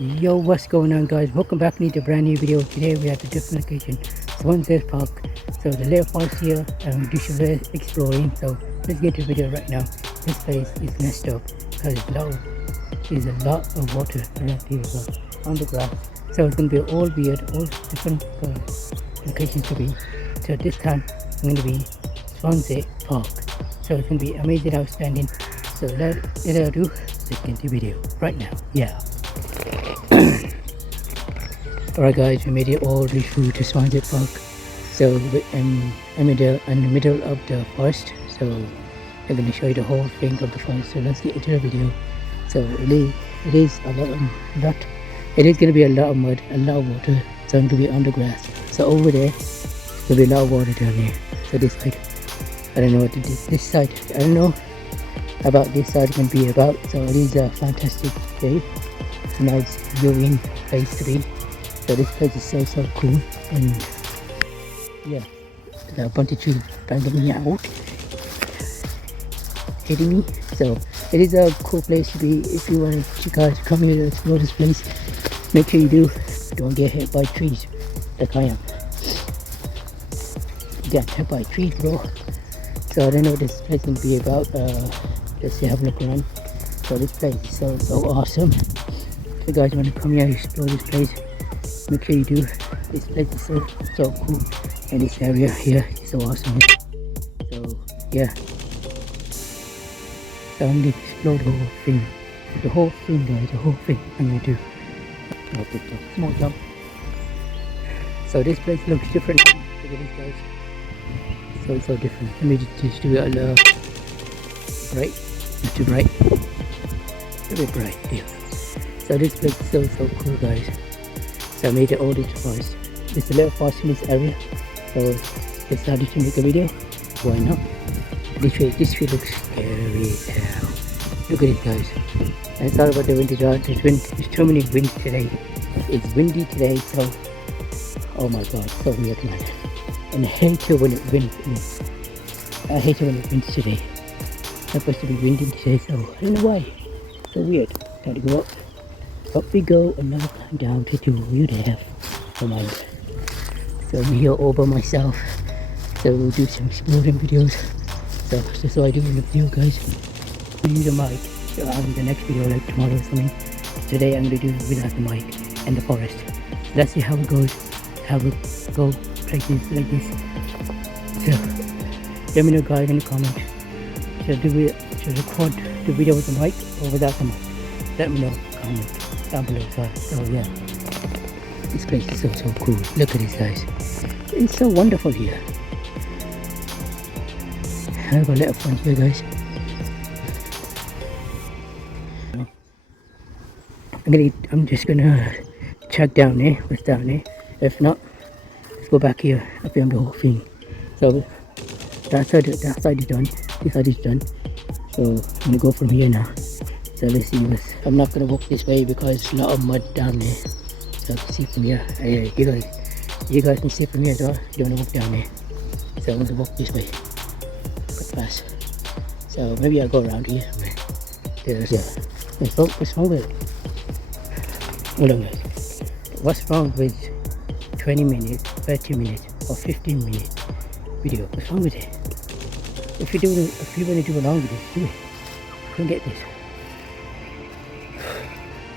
Yo, what's going on, guys? Welcome back to a brand new video. Today we have a different location, Swanshurst Park. So the little park here, do some little exploring. So let's get to the video right now. This place is messed up because there's a lot of water around here as well, on the grass. So it's gonna be all weird, all different locations to be. So this time I'm gonna be Swanshurst Park. So it's gonna be amazing, outstanding. So without ado, let's get into the video right now. Yeah. Alright guys, we made it all the way through to Swanshurst Park. So I'm in the middle of the forest, so I'm going to show you the whole thing of the forest. So let's get into the video. So it is going to be a lot of mud, a lot of water. So I'm going to be on the grass. So over there, there'll be a lot of water down there. So this side, I don't know what to do. This side, I don't know about this side can be about. So it is a fantastic day. Nice viewing place to be. So this place is so cool, and yeah, there's a bunch of trees trying to get me out, hitting me. So it is a cool place to be. If you want to guys come here to explore this place, make sure you do. Don't get hit by trees like I am. Get hit by trees, bro. So I don't know what this place can be about. Let's have a look around. So this place is so awesome. If you guys want to come here and explore this place, make sure you do. This place is so cool, and this area here is so awesome. So yeah, so I'm gonna explore the whole thing, guys. The whole thing I'm gonna do. Small jump. So this place looks different. Look at this, guys. So different. Let me just do it a little bright, not too bright, a bit bright. Yeah. So this place is so cool, guys. So I made it all into forest. There's a little forest in this area, so decided to make a video. Why not? This tree looks scary as hell. Look at it, guys. And sorry about the windy dog. There's too many winds today. It's windy today, so oh my god, so weird, man. And I hate it when it winds. I hate it when it winds today. It's supposed to be windy today, so I don't know why. So weird. Time to go up. Up we go, and now climb down to do weird F for mine. So I'm here all by myself. So we'll do some exploring videos. So that's what I do in the video, guys. I'll use a mic. So in the next video, like tomorrow or something. Today I'm gonna do without the mic and the forest. Let's see how it goes. How it go places like this. So let me know, guys, in the comment. Should record the video with the mic or without the mic? Let me know. Comment down below, guys. So yeah, this place is so cool. Look at this, guys. It's so wonderful here. Have a little fun here, guys. I'm just gonna check down there, what's down there. If not, let's go back here. I filmed the whole thing. So that side is done. This side is done. So I'm gonna go from here now. So let's see this. I'm not gonna walk this way because there's a lot of mud down there. So I can see from here. You guys can see from here, so you don't wanna walk down there. So I'm gonna walk this way. Quite fast. So maybe I'll go around here. What's wrong with it? Hold on, guys. What's wrong with 20 minutes, 30 minutes, or 15 minutes video? What's wrong with it? If you wanna do a long video, do it. I can't get this.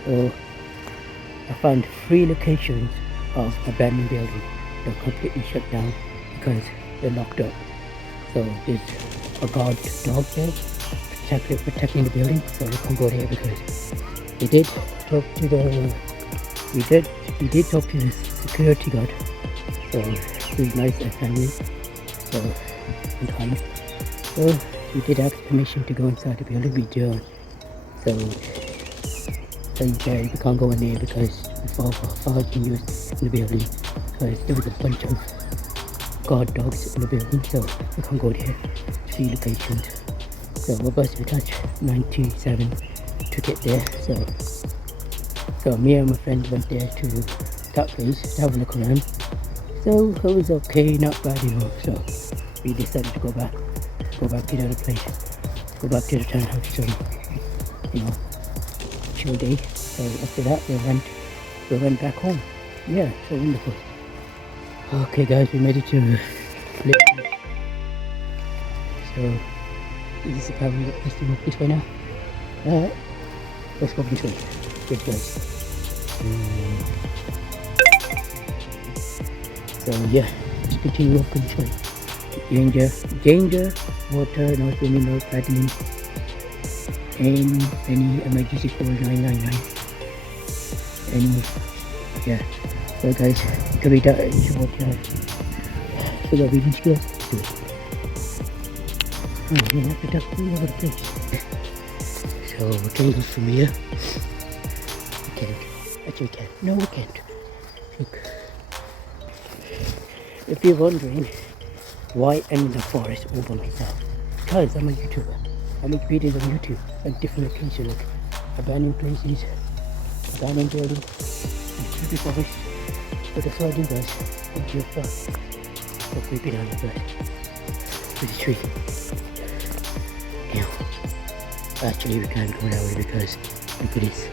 So I found 3 locations of abandoned buildings that are completely shut down because they're locked up. So there's a guard dog there protecting the building, so we can't go there because we did talk to the security guard. So he's nice and friendly, so and kind. So we did ask permission to go inside the building. We do. So you can't go in there because far can use in the building because there was a bunch of guard dogs in the building, so we can't go there. 3 locations. So we're supposed to touch 97 to get there. So me and my friend went there to that place to have a look around. So it was okay, not bad enough. So we decided to go back to the other place, go back to the townhouse. So traditional day. So after that we went back home. Yeah, so wonderful. Okay guys, we made it to Lake. So this is probably the place to walk this way now. Alright, let's walk this way. Good guys. So yeah, let's continue walking this way. Danger, water, no swimming, no paddling, and any emergency call 999. Yeah. So guys, kami dah cuba sudah bikin sikit. Yeah, kita all over the place. So we can go from here. Actually we can. No, we can't. Look. If you're wondering why I'm in the forest all by myself, because I'm a YouTuber. I make videos on YouTube at different locations, like abandoned places, abandoned buildings, and creepy forest. But that's what I do, guys. Thank you for creepy down the bird with the tree. Now, actually we can't go that way because look at this.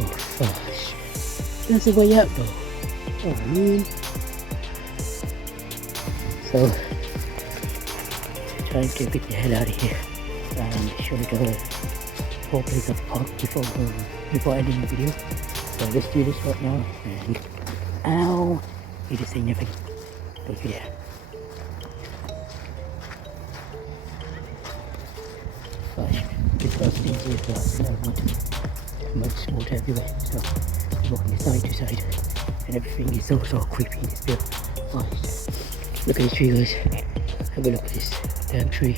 Oh gosh, there's a way out though. Oh man. So trying to get the hell out of here and show the whole place of the park before ending the video. So let's do this right now. And ow, you just say nothing. Don't do that. Gosh, this was easy as well. Mud water everywhere. So walking side to side, and everything is so creepy in this build. Gosh. Look at this tree, guys. Have a look at this damn tree.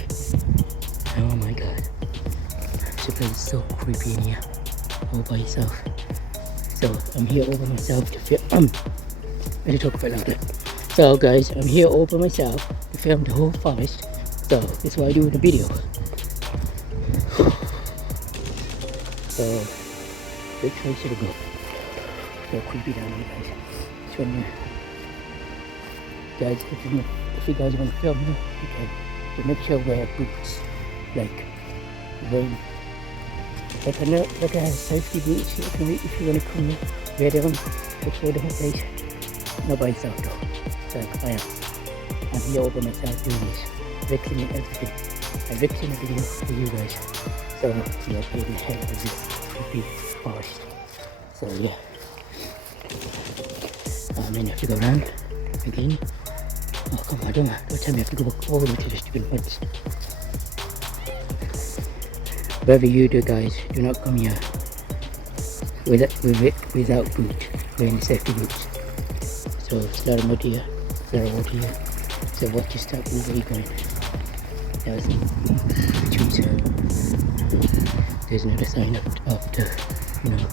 Oh my god. This place is so creepy in here. All by itself. So I'm here all by myself to film. Let me talk about louder. So guys, I'm here all by myself to film the whole forest. So that's what I do in the video. So which way should I go? So creepy down here, guys. Which one? Guys, if you guys want to film here, you can. So make sure wear boots, like rain, like a safety boots. If you want to come here, wear them before the whole place. Not by yourself though. So I'm here all by myself doing this, recording everything. I'm recording a video for you guys. So you're getting the hell of this creepy forest. So yeah, then you have to go around again. Oh come on, don't tell me I have to go all the way to the stupid woods. Whatever you do guys, do not come here without boots, wearing safety boots. So it's a lot of mud here, a lot of water here. So watch your step, where you going. There's the trees. There's another sign up the, you know.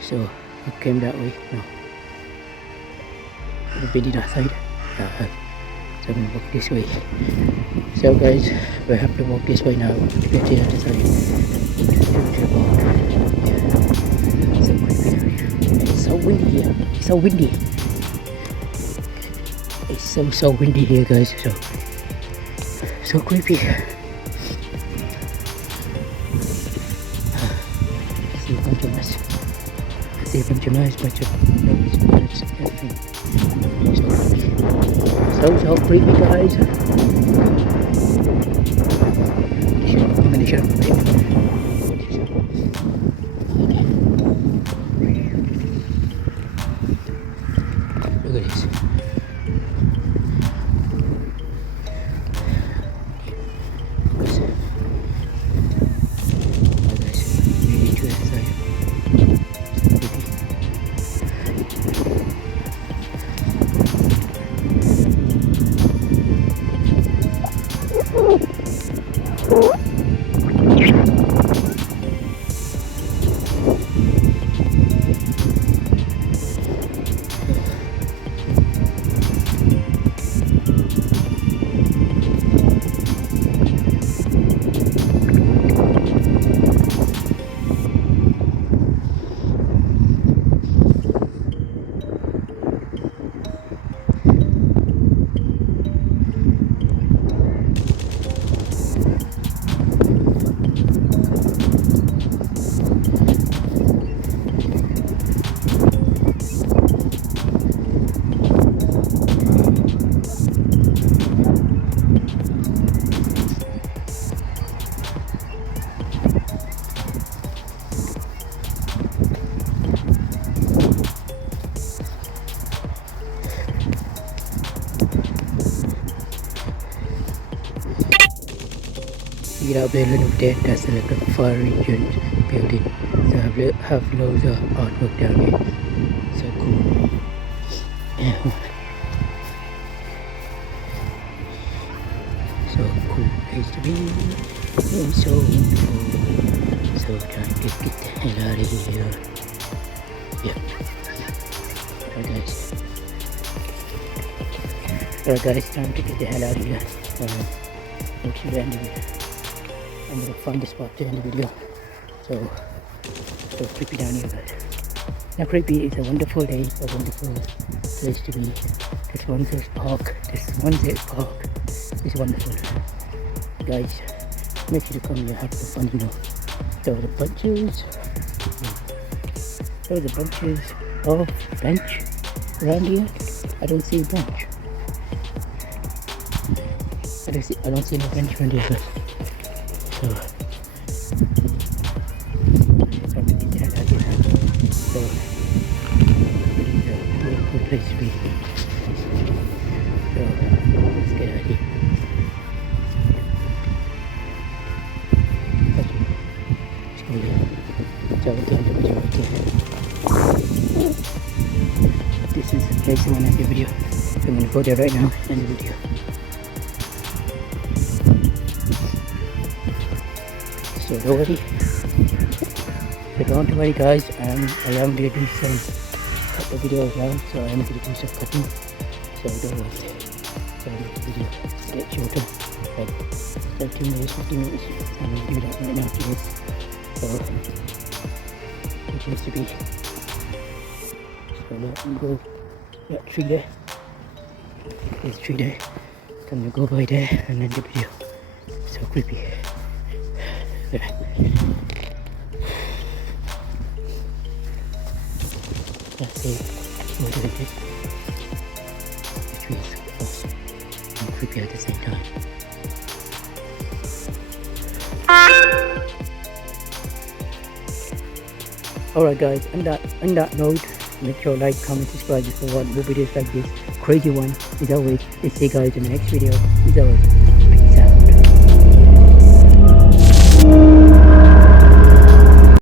So I came that way. No. I've been that side. So I'm gonna walk this way. So guys, we have to walk this way now to get to the other side. So creepy. It's so windy here. It's so windy. It's so windy here, guys. So creepy. See a bunch of mice. See a bunch of mice, bunch of birds, everything. So creepy, guys. I'm gonna shut up. Look at this. see that building over there? That's like a fire engine building. So I have loads of artwork down here. So cool. So cool place to be. And so wonderful. So time to get the hell out of here. Yeah. Alright guys. Alright guys, time to get the hell out of here. Make sure to end the video. I'm gonna find a spot to end the video. So creepy down here guys. Not creepy, it's a wonderful day, a wonderful place to be. This Swanshurst Park, is wonderful. Guys, make sure to come here, have some fun, There were the bunches of bench around here. I don't see a bench. I don't see no bench around here. So time to get the hell out of here. So it's a cool place to be. So let's get out of here. This is the place I want to end the video. So I'm going to go there right now and end the video. So don't worry guys, I am going to do some couple videos now, so I am going to do some cutting. So don't worry. So the video get shorter, like 13 minutes, 15 minutes. I'm going to do that right now after this. So it seems to be. So let me go. Yeah, tree there. There's a tree there. I'm gonna go by there and end the video. So creepy. Yeah. That's it. What is it? The tree is awesome and creepy at the same time. Alright guys, on that note, make sure like, comment, subscribe if you want more videos like this. Crazy one. As always, let's see you guys in the next video. As always.